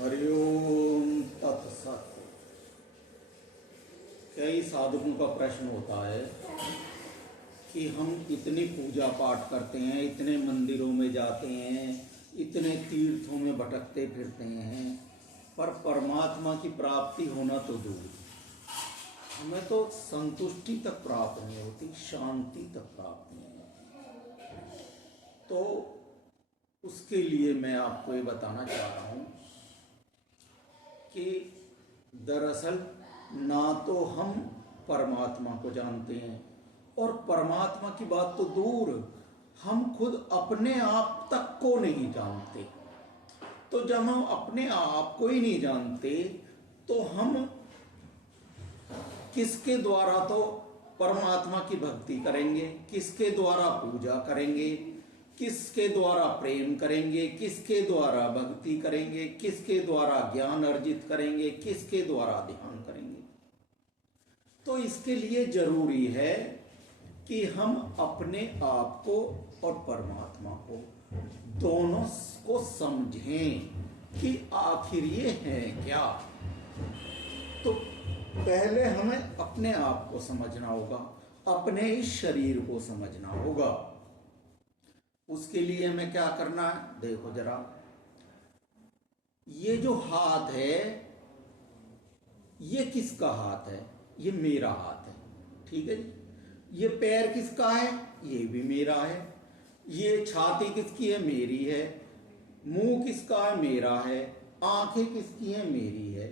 हरिओम तत्सत। कई साधकों का प्रश्न होता है कि हम इतनी पूजा पाठ करते हैं, इतने मंदिरों में जाते हैं, इतने तीर्थों में भटकते फिरते हैं, पर परमात्मा की प्राप्ति होना तो दूर, हमें तो संतुष्टि तक प्राप्त नहीं होती, शांति तक प्राप्त नहीं होती। तो उसके लिए मैं आपको ये बताना चाह रहा हूँ कि दरअसल ना तो हम परमात्मा को जानते हैं, और परमात्मा की बात तो दूर, हम खुद अपने आप तक को नहीं जानते। तो जब हम अपने आप को ही नहीं जानते तो हम किसके द्वारा तो परमात्मा की भक्ति करेंगे, किसके द्वारा पूजा करेंगे, किसके द्वारा प्रेम करेंगे, किसके द्वारा भक्ति करेंगे, किसके द्वारा ज्ञान अर्जित करेंगे, किसके द्वारा ध्यान करेंगे। तो इसके लिए जरूरी है कि हम अपने आप को और परमात्मा को दोनों को समझें कि आखिर ये है क्या। तो पहले हमें अपने आप को समझना होगा, अपने इस शरीर को समझना होगा। उसके लिए हमें क्या करना है, देखो जरा, ये जो हाथ है ये किसका हाथ है? ये मेरा हाथ है, ठीक है जी। ये पैर किसका है? ये भी मेरा है। ये छाती किसकी है? मेरी है। मुंह किसका है? मेरा है। आंखें किसकी है? मेरी है।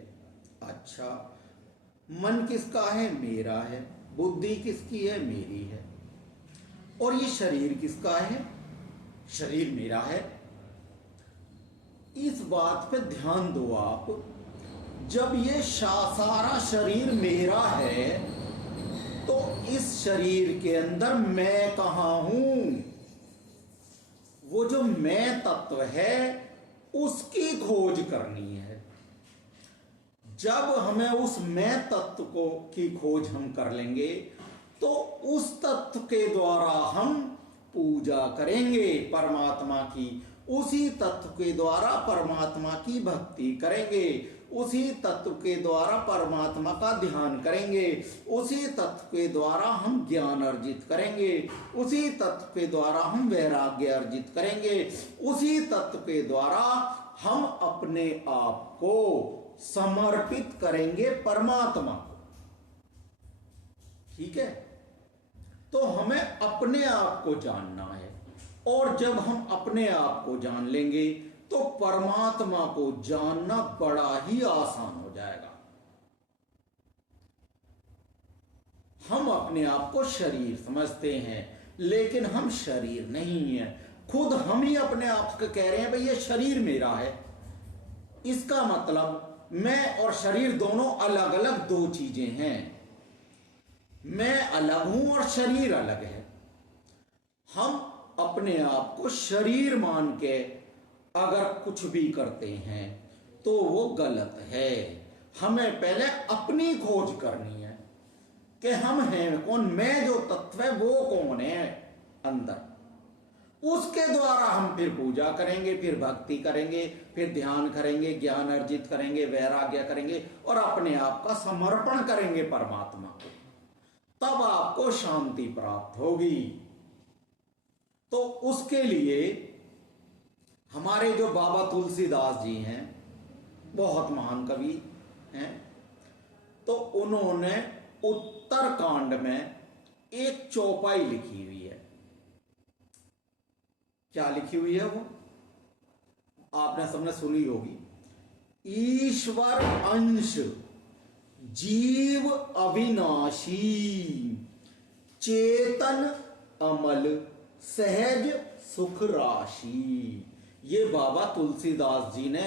अच्छा, मन किसका है? मेरा है। बुद्धि किसकी है? मेरी है। और ये शरीर किसका है? शरीर मेरा है। इस बात पे ध्यान दो आप, जब ये सारा शरीर मेरा है तो इस शरीर के अंदर मैं कहां हूं? वो जो मैं तत्व है उसकी खोज करनी है। जब हमें उस मैं तत्व को की खोज हम कर लेंगे तो उस तत्व के द्वारा हम पूजा करेंगे परमात्मा की, उसी तत्व के द्वारा परमात्मा की भक्ति करेंगे, उसी तत्व के द्वारा परमात्मा का ध्यान करेंगे, उसी तत्व के द्वारा हम ज्ञान अर्जित करेंगे, उसी तत्व के द्वारा हम वैराग्य अर्जित करेंगे, उसी तत्व के द्वारा हम अपने आप को समर्पित करेंगे परमात्मा को। ठीक है? तो हमें अपने आप को जानना है, और जब हम अपने आप को जान लेंगे तो परमात्मा को जानना बड़ा ही आसान हो जाएगा। हम अपने आप को शरीर समझते हैं, लेकिन हम शरीर नहीं है। खुद हम ही अपने आप को कह रहे हैं भाई ये शरीर मेरा है। इसका मतलब मैं और शरीर दोनों अलग अलग दो चीजें हैं। मैं अलग हूं और शरीर अलग है। हम अपने आप को शरीर मान के अगर कुछ भी करते हैं तो वो गलत है। हमें पहले अपनी खोज करनी है कि हम हैं कौन, मैं जो तत्व है वो कौन है अंदर। उसके द्वारा हम फिर पूजा करेंगे, फिर भक्ति करेंगे, फिर ध्यान करेंगे, ज्ञान अर्जित करेंगे, वैराग्य करेंगे और अपने आप का समर्पण करेंगे परमात्मा को। तब आपको शांति प्राप्त होगी। तो उसके लिए हमारे जो बाबा तुलसीदास जी हैं, बहुत महान कवि हैं, तो उन्होंने उत्तरकांड में एक चौपाई लिखी हुई है। क्या लिखी हुई है वो? आपने सबने सुनी होगी। ईश्वर अंश जीव अविनाशी, चेतन अमल सहज सुख राशि। ये बाबा तुलसीदास जी ने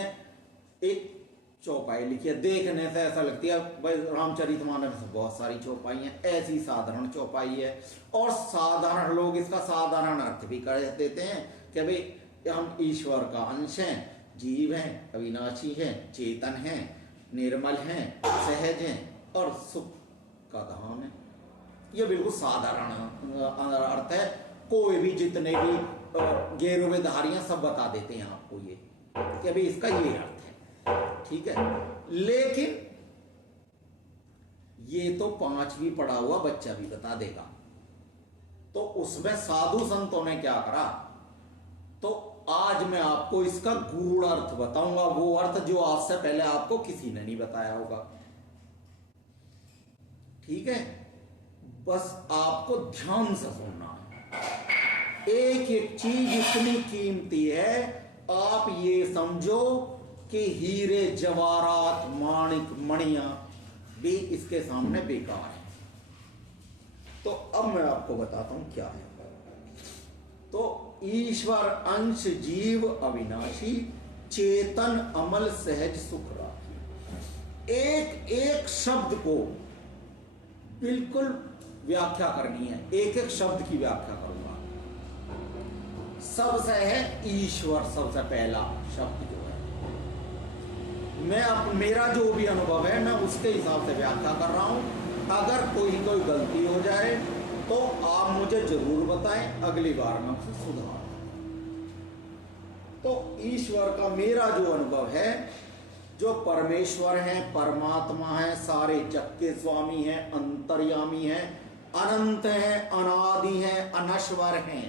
एक चौपाई लिखी है। देखने से ऐसा लगती है भाई रामचरितमानस में बहुत सारी चौपाई हैं, ऐसी साधारण चौपाई है। और साधारण लोग इसका साधारण अर्थ भी कर देते हैं कि भाई हम ईश्वर का अंश हैं, जीव हैं, अविनाशी हैं, चेतन हैं, निर्मल हैं, सहज हैं और सुख का धाम है। यह बिल्कुल साधारण अर्थ है। कोई भी जितने भी गेरुवे धारियां सब बता देते हैं आपको ये कि अभी इसका ये अर्थ है। ठीक है, लेकिन ये तो 5वीं पढ़ा हुआ बच्चा भी बता देगा। तो उसमें साधु संतों ने क्या करा, तो आज मैं आपको इसका गूढ़ अर्थ बताऊंगा, वो अर्थ जो आज से पहले आपको किसी ने नहीं बताया होगा। ठीक है, बस आपको ध्यान से सुनना है। एक एक चीज इतनी कीमती है, आप ये समझो कि हीरे जवाहरात माणिक मणियां भी इसके सामने बेकार है। तो अब मैं आपको बताता हूं क्या है। तो ईश्वर अंश जीव अविनाशी, चेतन अमल सहज सुख राखी। एक एक शब्द को बिल्कुल व्याख्या करनी है, एक एक शब्द की व्याख्या करूंगा। सबसे है ईश्वर, सबसे पहला शब्द जो है, मैं मेरा जो भी अनुभव है मैं उसके हिसाब से व्याख्या कर रहा हूं। अगर कोई गलती हो जाए तो आप मुझे जरूर बताएं, अगली बार मैं उसे सुधार। तो ईश्वर का मेरा जो अनुभव है, जो परमेश्वर है, परमात्मा है, सारे जग के स्वामी है, अंतर्यामी है, अनंत है, अनादि है, अनश्वर है,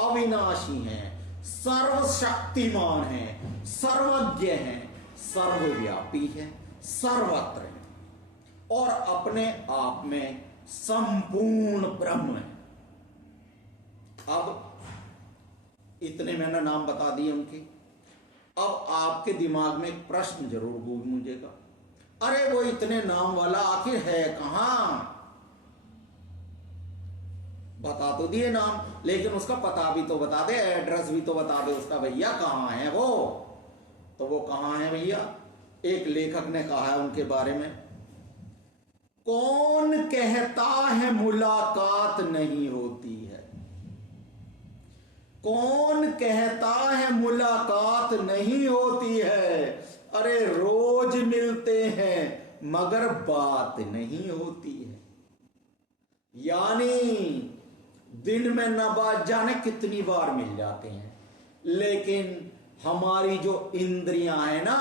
अविनाशी है, सर्वशक्तिमान है, सर्वज्ञ है, सर्वव्यापी है, सर्वत्र है और अपने आप में संपूर्ण ब्रह्म है। अब इतने मैंने नाम बता दिए उनके। अब आपके दिमाग में एक प्रश्न जरूर गूंजेगा, अरे वो इतने नाम वाला आखिर है कहां? बता तो दिए नाम, लेकिन उसका पता भी तो बता दे, एड्रेस भी तो बता दे उसका, भैया कहां है वो? तो वो कहां है भैया? एक लेखक ने कहा है उनके बारे में, कौन कहता है मुलाकात नहीं होती है? कौन कहता है मुलाकात नहीं होती है? अरे रोज मिलते हैं मगर बात नहीं होती है। यानी दिन में न बात जाने कितनी बार मिल जाते हैं, लेकिन हमारी जो इंद्रियां हैं ना,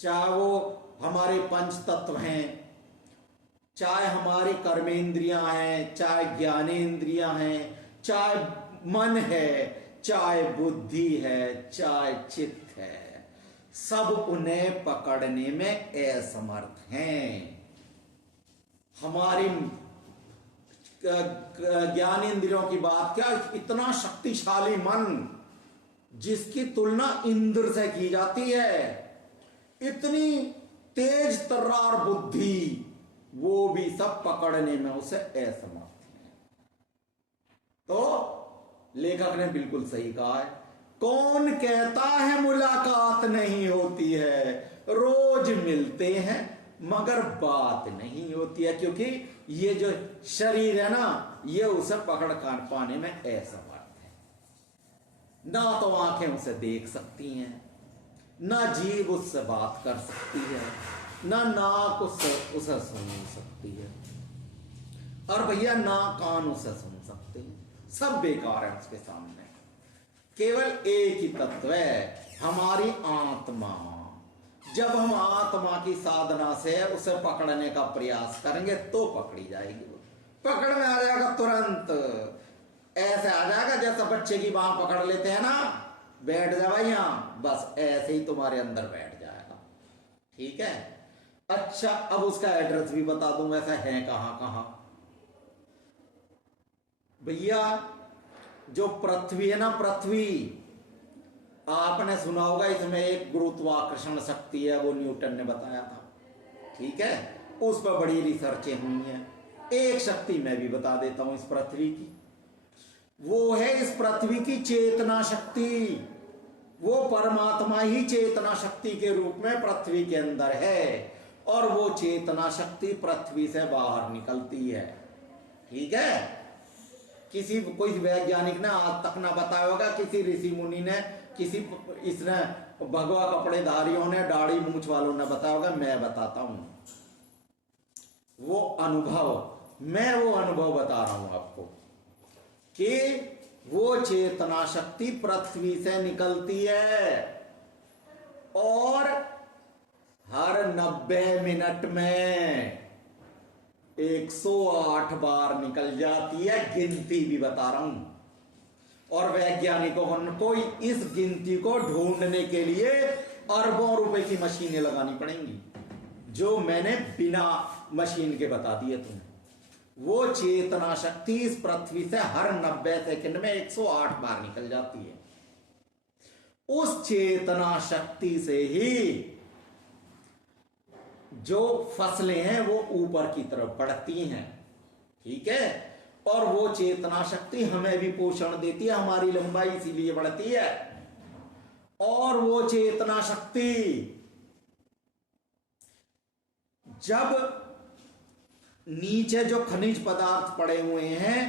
चाहे वो हमारे पंच तत्व हैं, चाहे हमारी कर्मेंद्रियां हैं, चाहे ज्ञानेंद्रियां हैं, चाहे मन है, चाहे बुद्धि है, चाहे चित्त है, सब उन्हें पकड़ने में असमर्थ हैं। हमारी ज्ञानेंद्रियों की बात क्या, इतना शक्तिशाली मन जिसकी तुलना इंद्र से की जाती है, इतनी तेज तर्रार बुद्धि, वो भी सब पकड़ने में उसे असमर्थ है। तो लेखक ने बिल्कुल सही कहा है, कौन कहता है मुलाकात नहीं होती है? रोज मिलते हैं मगर बात नहीं होती है, क्योंकि ये जो शरीर है ना, ये उसे पकड़ कर पाने में असमर्थ है। ना तो आंखें उसे देख सकती हैं, ना जीभ उससे बात कर सकती है, ना नाक उसे सुन सकती है, और भैया ना कान उसे सुन सकते हैं। सब बेकार है उसके सामने। केवल एक ही तत्व है, हमारी आत्मा। जब हम आत्मा की साधना से उसे पकड़ने का प्रयास करेंगे तो पकड़ी जाएगी। वो पकड़ में आ जाएगा तुरंत, ऐसे आ जाएगा जैसा बच्चे की बांह पकड़ लेते हैं ना, बैठ जा भाई यहां, बस ऐसे ही तुम्हारे अंदर बैठ जाएगा। ठीक है, अच्छा अब उसका एड्रेस भी बता दूं, ऐसा है कहां कहां। भैया जो पृथ्वी है ना, पृथ्वी, आपने सुना होगा इसमें एक गुरुत्वाकर्षण शक्ति है, वो न्यूटन ने बताया था। ठीक है, उस पर बड़ी रिसर्चें हुई हैं। एक शक्ति मैं भी बता देता हूं इस पृथ्वी की, वो है इस पृथ्वी की चेतना शक्ति। वो परमात्मा ही चेतना शक्ति के रूप में पृथ्वी के अंदर है, और वो चेतना शक्ति पृथ्वी से बाहर निकलती है। ठीक है, किसी कोई वैज्ञानिक ने आज तक ना बताया होगा, किसी ऋषि मुनि ने, किसी इसने भगवा कपड़ेधारियों ने, दाढ़ी मूंछ वालों ने बताया होगा। मैं बताता हूं वो अनुभव, मैं वो अनुभव बता रहा हूं आपको कि वो चेतना शक्ति पृथ्वी से निकलती है। और हर 90 मिनट में 108 बार निकल जाती है। गिनती भी बता रहा हूं। और वैज्ञानिकों को इस गिनती को ढूंढने के लिए अरबों रुपए की मशीनें लगानी पड़ेंगी, जो मैंने बिना मशीन के बता दिए तुम्हें। वो चेतना शक्ति इस पृथ्वी से हर 90 सेकंड में 108 बार निकल जाती है। उस चेतना शक्ति से ही जो फसलें हैं वो ऊपर की तरफ बढ़ती हैं, ठीक है। और वो चेतना शक्ति हमें भी पोषण देती है, हमारी लंबाई इसीलिए बढ़ती है। और वो चेतना शक्ति जब नीचे जो खनिज पदार्थ पड़े हुए हैं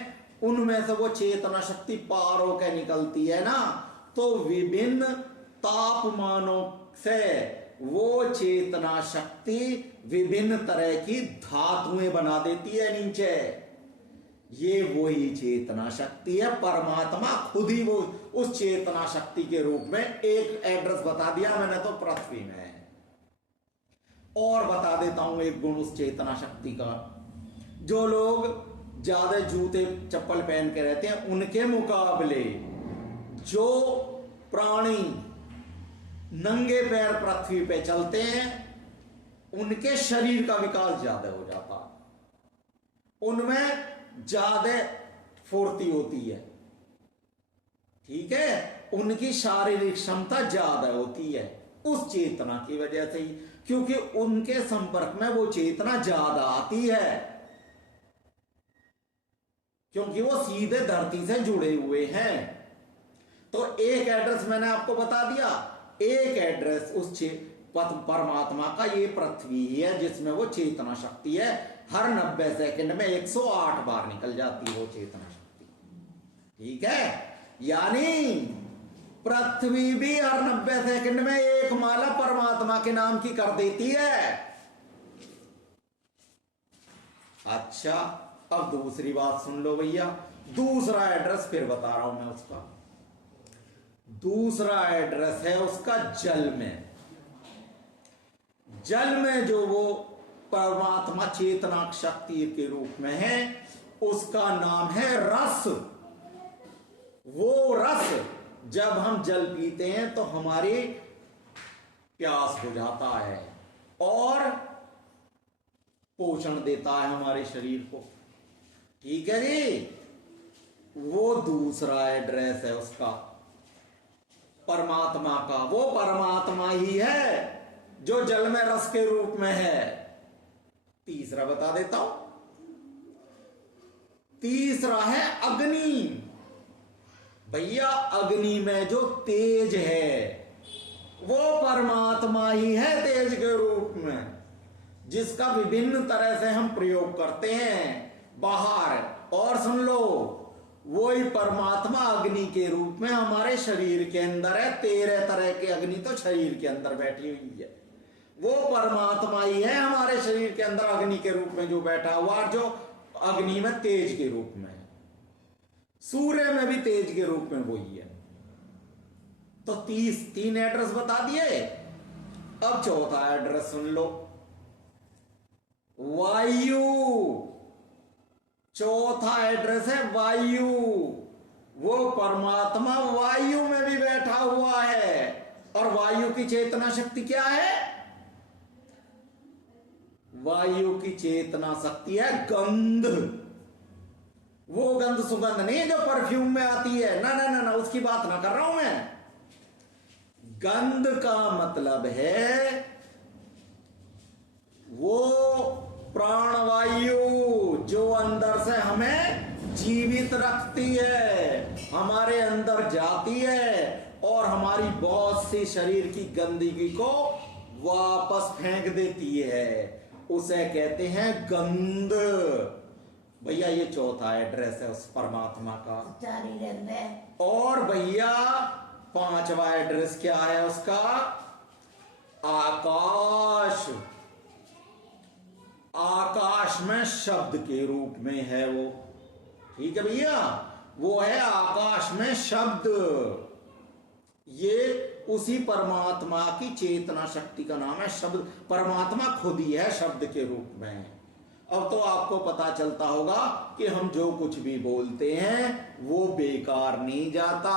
उनमें से वो चेतना शक्ति पार होकर निकलती है ना, तो विभिन्न तापमानों से वो चेतना शक्ति विभिन्न तरह की धातुएं बना देती है नीचे। ये वही चेतना शक्ति है। परमात्मा खुद ही वो उस चेतना शक्ति के रूप में एक एड्रेस बता दिया मैंने तो पृथ्वी में। और बता देता हूं एक गुण उस चेतना शक्ति का। जो लोग ज्यादा जूते चप्पल पहन के रहते हैं उनके मुकाबले जो प्राणी नंगे पैर पृथ्वी पे चलते हैं उनके शरीर का विकास ज्यादा हो जाता है, उनमें ज्यादा फुर्ती होती है, ठीक है, उनकी शारीरिक क्षमता ज्यादा होती है उस चेतना की वजह से ही, क्योंकि उनके संपर्क में वो चेतना ज्यादा आती है, क्योंकि वो सीधे धरती से जुड़े हुए हैं। तो एक एड्रेस मैंने आपको बता दिया, एक एड्रेस उस परमात्मा का ये पृथ्वी है जिसमें वो चेतना शक्ति है। हर 90 सेकंड में 108 बार निकल जाती है वो चेतना शक्ति, ठीक है। यानी पृथ्वी भी हर 90 सेकंड में एक माला परमात्मा के नाम की कर देती है। अच्छा, अब दूसरी बात सुन लो भैया। दूसरा एड्रेस फिर बता रहा हूं मैं उसका। दूसरा एड्रेस है उसका जल में। जल में जो वो परमात्मा चेतना शक्ति के रूप में है उसका नाम है रस। वो रस जब हम जल पीते हैं तो हमारी प्यास बुझाता है और पोषण देता है हमारे शरीर को, ठीक है जी। वो दूसरा एड्रेस है उसका परमात्मा का। वो परमात्मा ही है जो जल में रस के रूप में है। तीसरा बता देता हूं। तीसरा है अग्नि। भैया अग्नि में जो तेज है वो परमात्मा ही है तेज के रूप में, जिसका विभिन्न तरह से हम प्रयोग करते हैं बाहर। और सुन लो, वही परमात्मा अग्नि के रूप में हमारे शरीर के अंदर है। 13 तरह के अग्नि तो शरीर के अंदर बैठी हुई है। वो परमात्मा ही है हमारे शरीर के अंदर अग्नि के रूप में जो बैठा हुआ, जो अग्नि में तेज के रूप में है। सूर्य में भी तेज के रूप में वही है। तो 3 एड्रेस बता दिए। अब चौथा एड्रेस सुन लो, वायु। चौथा एड्रेस है वायु। वो परमात्मा वायु में भी बैठा हुआ है। और वायु की चेतना शक्ति क्या है? वायु की चेतना शक्ति है गंध। वो गंध सुगंध नहीं है जो परफ्यूम में आती है, ना ना ना ना, उसकी बात ना कर रहा हूं मैं। गंध का मतलब है वो प्राणवायु जो अंदर से हमें जीवित रखती है, हमारे अंदर जाती है और हमारी बहुत सी शरीर की गंदगी को वापस फेंक देती है। उसे कहते हैं गंध। भैया ये चौथा एड्रेस है उस परमात्मा का। और भैया 5वां एड्रेस क्या है उसका? आकाश। आकाश में शब्द के रूप में है वो, ठीक है भैया। वो है आकाश में शब्द। ये उसी परमात्मा की चेतना शक्ति का नाम है शब्द। परमात्मा खुद ही है शब्द के रूप में। अब तो आपको पता चलता होगा कि हम जो कुछ भी बोलते हैं वो बेकार नहीं जाता,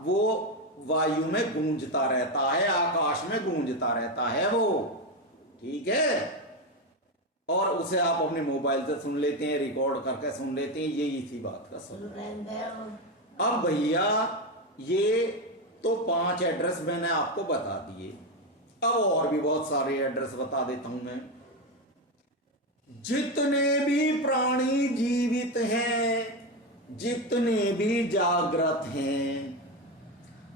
वो वायु में गूंजता रहता है, आकाश में गूंजता रहता है वो, ठीक है। और उसे आप अपने मोबाइल से सुन लेते हैं, रिकॉर्ड करके सुन लेते हैं, ये इसी बात का सब। अब भैया ये तो 5 एड्रेस मैंने आपको बता दिए, अब और भी बहुत सारे एड्रेस बता देता हूं मैं। जितने भी प्राणी जीवित हैं, जितने भी जागृत हैं,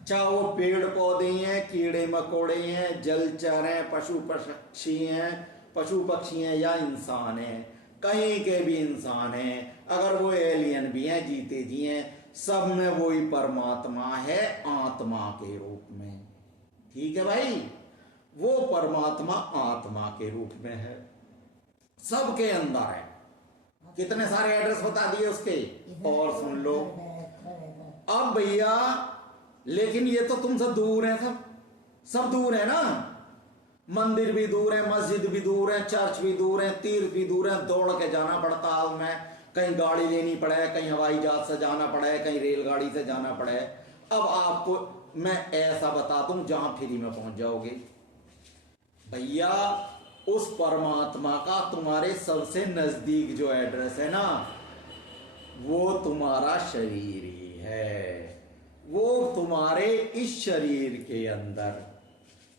चाहे वो पेड़ पौधे हैं, कीड़े मकोड़े हैं, जलचर हैं, पशु पक्षी हैं या इंसान हैं, कहीं के भी इंसान हैं, अगर वो एलियन भी हैं, जीते जी हैं, सब में वही परमात्मा है आत्मा के रूप में, ठीक है भाई। वो परमात्मा आत्मा के रूप में है, सबके अंदर है। कितने सारे एड्रेस बता दिए उसके, और सुन लो। अब भैया लेकिन ये तो तुमसे दूर है, सब दूर है ना। मंदिर भी दूर है, मस्जिद भी दूर है, चर्च भी दूर है, तीर्थ भी दूर है, दौड़ के जाना पड़ता है मैं, कहीं गाड़ी लेनी पड़े, कहीं हवाई जहाज से जाना पड़े, कहीं रेलगाड़ी से जाना पड़े। अब आपको मैं ऐसा बता दूं जहां फ्री में पहुंच जाओगे। भैया उस परमात्मा का तुम्हारे सबसे नजदीक जो एड्रेस है ना, वो तुम्हारा शरीर ही है। वो तुम्हारे इस शरीर के अंदर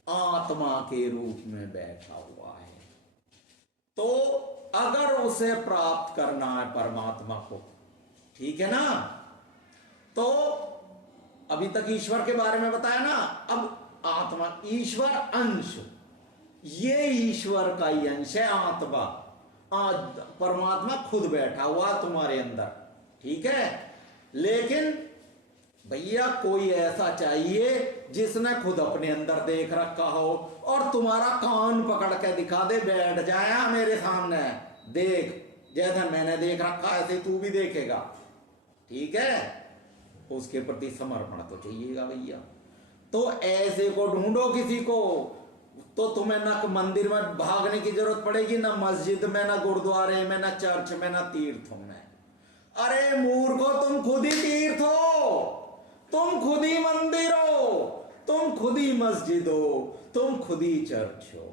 आत्मा के रूप में बैठा हुआ है। तो अगर उसे प्राप्त करना है परमात्मा को, ठीक है ना, तो अभी तक ईश्वर के बारे में बताया ना, अब आत्मा, ईश्वर अंश, ये ईश्वर का ही अंश है आत्मा। परमात्मा खुद बैठा हुआ तुम्हारे अंदर, ठीक है। लेकिन भैया कोई ऐसा चाहिए जिसने खुद अपने अंदर देख रखा हो और तुम्हारा कान पकड़ के दिखा दे, बैठ जाए मेरे सामने, देख, जैसे मैंने देख रखा ऐसे तू भी देखेगा, ठीक है। उसके प्रति समर्पण तो चाहिएगा भैया। तो ऐसे को ढूंढो किसी को, तो तुम्हें ना मंदिर में भागने की जरूरत पड़ेगी, ना मस्जिद में, ना गुरुद्वारे में, ना चर्च में, ना तीर्थों में। अरे मूर्खो, तुम खुद ही तीर्थ हो, तुम खुद ही मंदिर हो, तुम खुद ही मस्जिद हो, तुम खुद ही चर्च हो।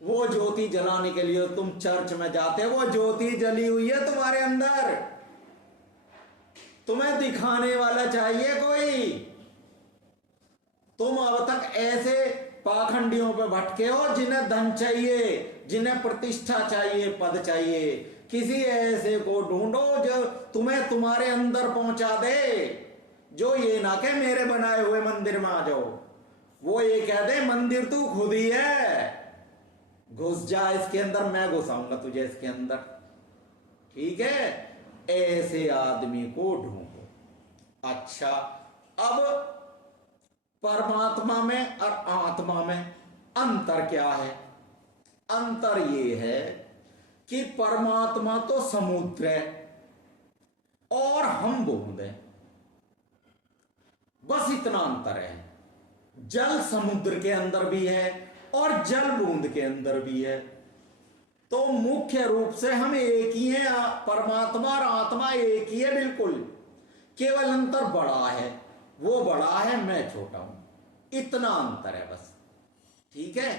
वो ज्योति जलाने के लिए तुम चर्च में जाते हो, वो ज्योति जली हुई है तुम्हारे अंदर, तुम्हें दिखाने वाला चाहिए कोई। तुम अब तक ऐसे पाखंडियों पे भटके हो जिन्हें धन चाहिए, जिन्हें प्रतिष्ठा चाहिए, पद चाहिए। किसी ऐसे को ढूंढो जो तुम्हें तुम्हारे अंदर पहुंचा दे, जो ये ना कहे मेरे बनाए हुए मंदिर में आ जाओ, वो ये कह दे मंदिर तू खुद ही है, घुस जा इसके अंदर, मैं घुसाऊंगा तुझे इसके अंदर, ठीक है। ऐसे आदमी को ढूंढो। अच्छा, अब परमात्मा में और आत्मा में अंतर क्या है? अंतर ये है कि परमात्मा तो समुद्र है और हम बूंद हैं, बस इतना अंतर है। जल समुद्र के अंदर भी है और जल बूंद के अंदर भी है। तो मुख्य रूप से हम एक ही हैं, परमात्मा और आत्मा एक ही है बिल्कुल, केवल अंतर बड़ा है, वो बड़ा है, मैं छोटा हूं, इतना अंतर है बस, ठीक है।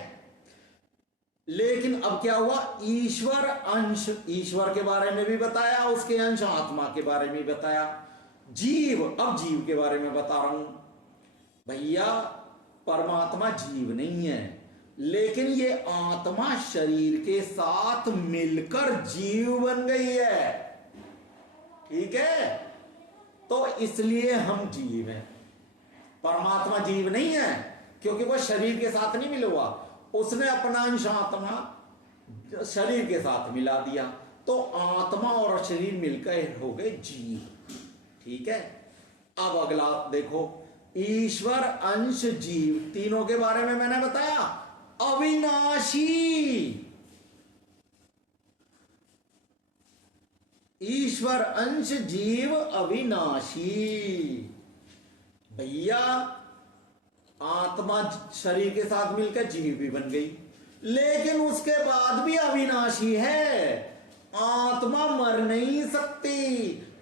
लेकिन अब क्या हुआ, ईश्वर अंश, ईश्वर के बारे में भी बताया, उसके अंश आत्मा के बारे में बताया। जीव, अब जीव के बारे में बता रहा हूं। भैया परमात्मा जीव नहीं है, लेकिन ये आत्मा शरीर के साथ मिलकर जीव बन गई है, ठीक है। तो इसलिए हम जीव हैं, परमात्मा जीव नहीं है, क्योंकि वह शरीर के साथ नहीं मिला हुआ, उसने अपना अंश आत्मा शरीर के साथ मिला दिया, तो आत्मा और शरीर मिलकर हो गए जीव, ठीक है। अब अगला देखो, ईश्वर अंश जीव, तीनों के बारे में मैंने बताया। अविनाशी, ईश्वर अंश जीव अविनाशी। भैया आत्मा शरीर के साथ मिलकर जीव भी बन गई, लेकिन उसके बाद भी अविनाशी है। आत्मा मर नहीं सकती,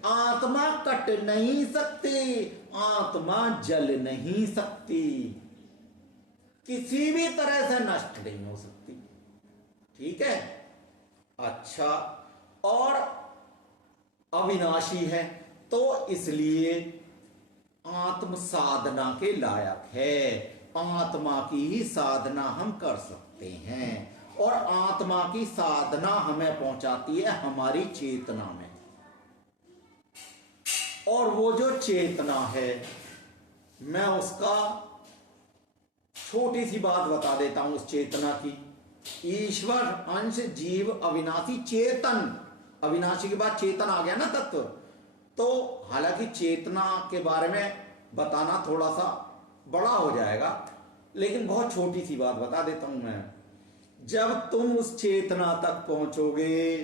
आत्मा कट नहीं सकती, आत्मा जल नहीं सकती, किसी भी तरह से नष्ट नहीं हो सकती। ठीक है, अच्छा, और अविनाशी है तो इसलिए आत्म साधना के लायक है। आत्मा की ही साधना हम कर सकते हैं, और आत्मा की साधना हमें पहुंचाती है हमारी चेतना में। और वो जो चेतना है, मैं उसका छोटी सी बात बता देता हूं उस चेतना की। ईश्वर, अंश, जीव, अविनाशी, चेतन। अविनाशी के बाद चेतन आ गया ना तत्व। तो हालांकि चेतना के बारे में बताना थोड़ा सा बड़ा हो जाएगा, लेकिन बहुत छोटी सी बात बता देता हूं मैं। जब तुम उस चेतना तक पहुंचोगे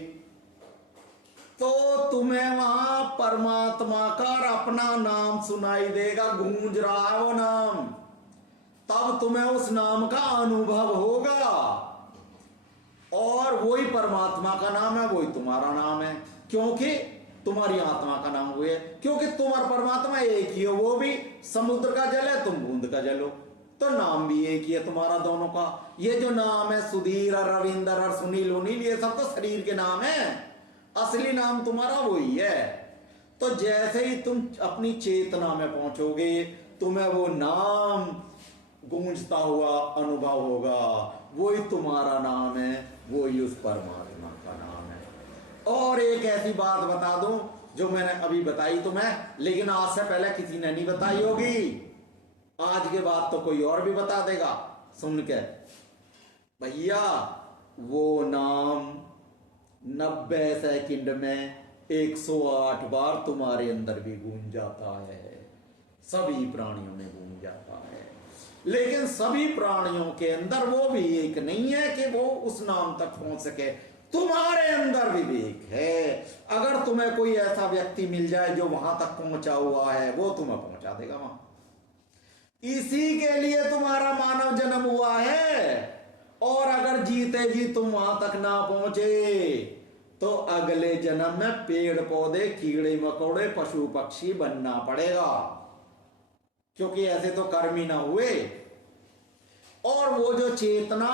तो तुम्हें वहां परमात्मा का अपना नाम सुनाई देगा, गूंज रहा है वो नाम। तब तुम्हें उस नाम का अनुभव होगा, और वही परमात्मा का नाम है, वही तुम्हारा नाम है, क्योंकि तुम्हारी आत्मा का नाम हुए, क्योंकि तुम और परमात्मा एक ही हो। वो भी समुद्र का जल है, तुम बूंद का जल हो, तो नाम भी एक ही है तुम्हारा दोनों का। ये जो नाम है सुधीर और रविंदर और सुनील उनील, ये सब तो शरीर के नाम है, असली नाम तुम्हारा वही है। तो जैसे ही तुम अपनी चेतना में पहुंचोगे, तुम्हें वो नाम गूंजता हुआ अनुभव होगा, वही तुम्हारा नाम है, वही उस परमात्मा का नाम है। और एक ऐसी बात बता दूं जो मैंने अभी बताई तुम्हें, लेकिन आज से पहले किसी ने नहीं बताई होगी, आज के बाद तो कोई और भी बता देगा सुन के। भैया, वो नाम 90 सेकंड में 108 बार तुम्हारे अंदर भी गूंज जाता है, सभी प्राणियों में गूंज जाता है। लेकिन सभी प्राणियों के अंदर वो विवेक नहीं है कि वो उस नाम तक पहुंच सके। तुम्हारे अंदर विवेक है। अगर तुम्हें कोई ऐसा व्यक्ति मिल जाए जो वहां तक पहुंचा हुआ है, वो तुम्हें पहुंचा देगा वहां। इसी के लिए तुम्हारा मानव जन्म हुआ है। और अगर जीते जी तुम वहां तक ना पहुंचे तो अगले जन्म में पेड़ पौधे, कीड़े मकोड़े, पशु पक्षी बनना पड़ेगा, क्योंकि ऐसे तो कर्म ही ना हुए। और वो जो चेतना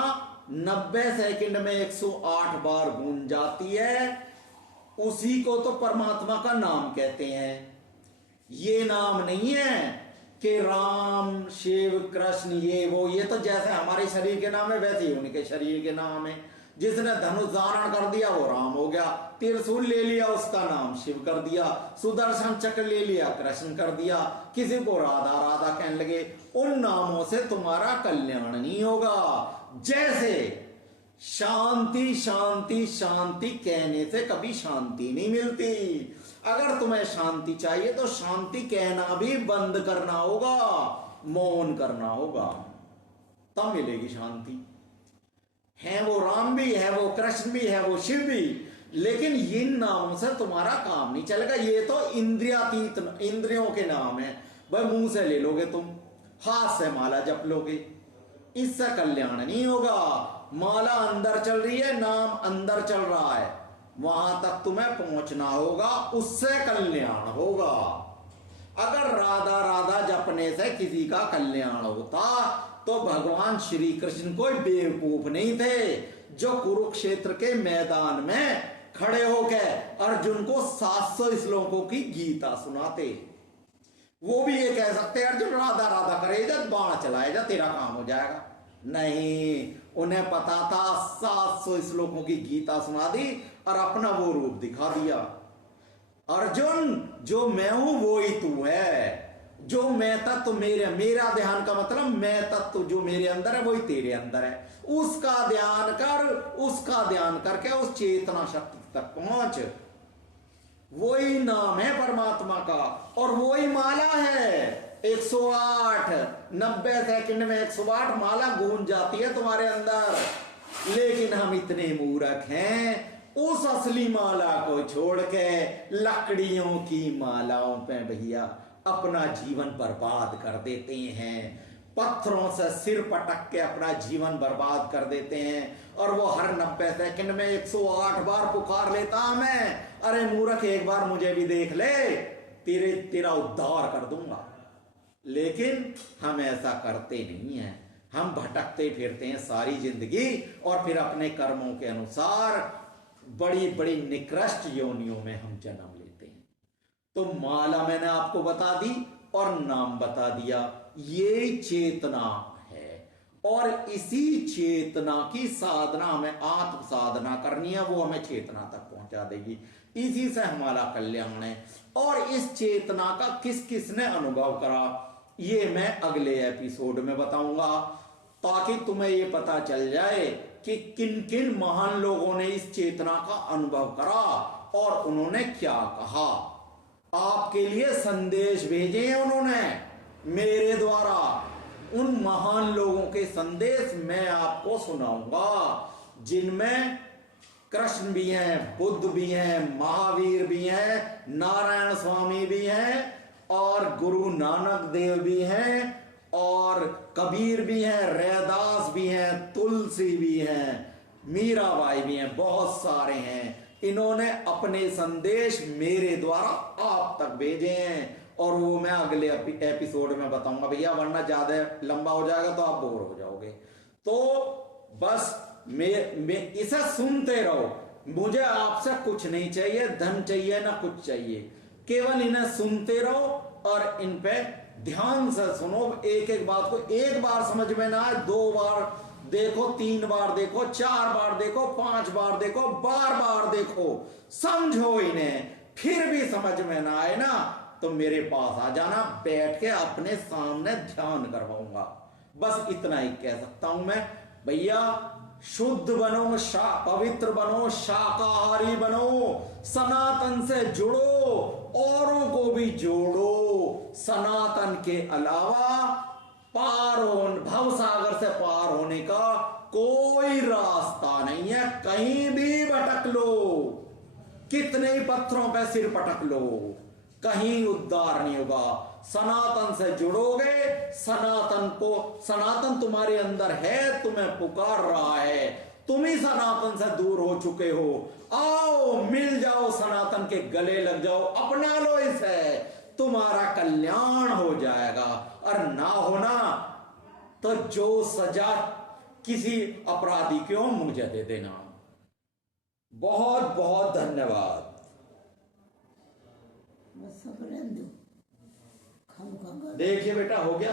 90 सेकंड में 108 बार गूंज जाती है, उसी को तो परमात्मा का नाम कहते हैं। ये नाम नहीं है कि राम, शिव, कृष्ण, ये वो। ये तो जैसे हमारे शरीर के नाम है, वैसे ही उनके शरीर के नाम है। जिसने धनुष धारण कर दिया वो राम हो गया, त्रिशूल ले लिया उसका नाम शिव कर दिया, सुदर्शन चक्र ले लिया कृष्ण कर दिया, किसी को राधा राधा कहने लगे। उन नामों से तुम्हारा कल्याण नहीं होगा। जैसे शांति शांति शांति कहने से कभी शांति नहीं मिलती। अगर तुम्हें शांति चाहिए तो शांति कहना भी बंद करना होगा, मौन करना होगा, तब मिलेगी शांति। है वो राम भी, है वो कृष्ण भी, है वो शिव भी, लेकिन इन नामों से तुम्हारा काम नहीं चलेगा। ये तो इंद्रियातीत, इंद्रियों के नाम है। भाई मुंह से ले लोगे तुम, हाथ से माला जप लोगे, इससे कल्याण नहीं होगा। माला अंदर चल रही है, नाम अंदर चल रहा है, वहां तक तुम्हें पहुंचना होगा, उससे कल्याण होगा। अगर राधा राधा जपने से किसी का कल्याण होता तो भगवान श्री कृष्ण कोई बेवकूफ नहीं थे जो कुरुक्षेत्र के मैदान में खड़े होकर अर्जुन को 700 श्लोकों की गीता सुनाते। वो भी ये कह सकते अर्जुन राधा राधा करे जा, बाण चलाए जा, तेरा काम हो जाएगा। नहीं, उन्हें पता था 700 श्लोकों की गीता सुना दी और अपना वो रूप दिखा दिया। अर्जुन, जो मैं हूं वो ही तू है, जो मैं तत्व मेरा ध्यान का मतलब मैं तत्व जो मेरे अंदर है वही तेरे अंदर है, उसका ध्यान कर, उसका ध्यान करके उस चेतना शक्ति तक पहुंच। वही नाम है परमात्मा का और वही माला है। 108 90 सेकंड में 108 माला गूंज जाती है तुम्हारे अंदर। लेकिन हम इतने मूर्ख हैं, उस असली माला को छोड़ के लकड़ियों की मालाओं पे भैया अपना जीवन बर्बाद कर देते हैं। पत्थरों से सिर पटक के अपना जीवन बर्बाद कर देते हैं, और वो हर 90 सेकंड में 108 बार पुकार लेता मैं, अरे मूर्ख एक बार मुझे भी देख ले, तेरा उद्धार कर दूंगा। लेकिन हम ऐसा करते नहीं हैं, हम भटकते फिरते हैं सारी जिंदगी, और फिर अपने कर्मों के अनुसार बड़ी बड़ी निकृष्ट योनियों में हम जन्म लेते हैं। तो माला मैंने आपको बता दी और नाम बता दिया, ये चेतना है, और इसी चेतना की साधना हमें आत्म साधना करनी है, वो हमें चेतना तक पहुंचा देगी, इसी से हमारा कल्याण है। और इस चेतना का किस किसने अनुभव करा, ये मैं अगले एपिसोड में बताऊंगा, ताकि तुम्हें ये पता चल जाए कि किन किन महान लोगों ने इस चेतना का अनुभव करा और उन्होंने क्या कहा। आपके लिए संदेश भेजे हैं उन्होंने मेरे द्वारा, उन महान लोगों के संदेश मैं आपको सुनाऊंगा, जिनमें कृष्ण भी हैं, बुद्ध भी हैं, महावीर भी हैं, नारायण स्वामी भी हैं, और गुरु नानक देव भी हैं, और कबीर भी हैं, रैदास भी हैं, तुलसी भी हैं, मीराबाई भी हैं, बहुत सारे हैं। इन्होंने अपने संदेश मेरे द्वारा आप तक भेजे हैं, और वो मैं अगले एपिसोड में बताऊंगा भैया, वरना ज्यादा लंबा हो जाएगा तो आप बोर हो जाओगे। तो बस मैं इसे सुनते रहो, मुझे आपसे कुछ नहीं चाहिए, धन चाहिए ना कुछ चाहिए, केवल इन्हें सुनते रहो और इन पे ध्यान से सुनो। एक एक बात को एक बार समझ में ना आए, 2 बार देखो, 3 बार देखो, 4 बार देखो, 5 बार देखो, बार बार देखो, समझो इन्हें। फिर भी समझ में ना आए ना तो मेरे पास आ जाना, बैठ के अपने सामने ध्यान करवाऊंगा। बस इतना ही कह सकता हूं मैं भैया, शुद्ध बनो, पवित्र बनो, शाकाहारी बनो, सनातन से जुड़ो, औरों को भी जोड़ो। सनातन के अलावा भव सागर से पार होने का कोई रास्ता नहीं है। कहीं भी भटक लो, कितने ही पत्थरों पे सिर पटक लो, कहीं उद्धार नहीं होगा। सनातन से जुड़ोगे, सनातन तुम्हारे अंदर है, तुम्हें पुकार रहा है, तुम ही सनातन से दूर हो चुके हो। आओ मिल जाओ, सनातन के गले लग जाओ, अपना लो इसे, तुम्हारा कल्याण हो जाएगा। और ना होना तो जो सजा किसी अपराधी को मुझे दे देना। बहुत बहुत धन्यवाद। देखिए बेटा, हो गया।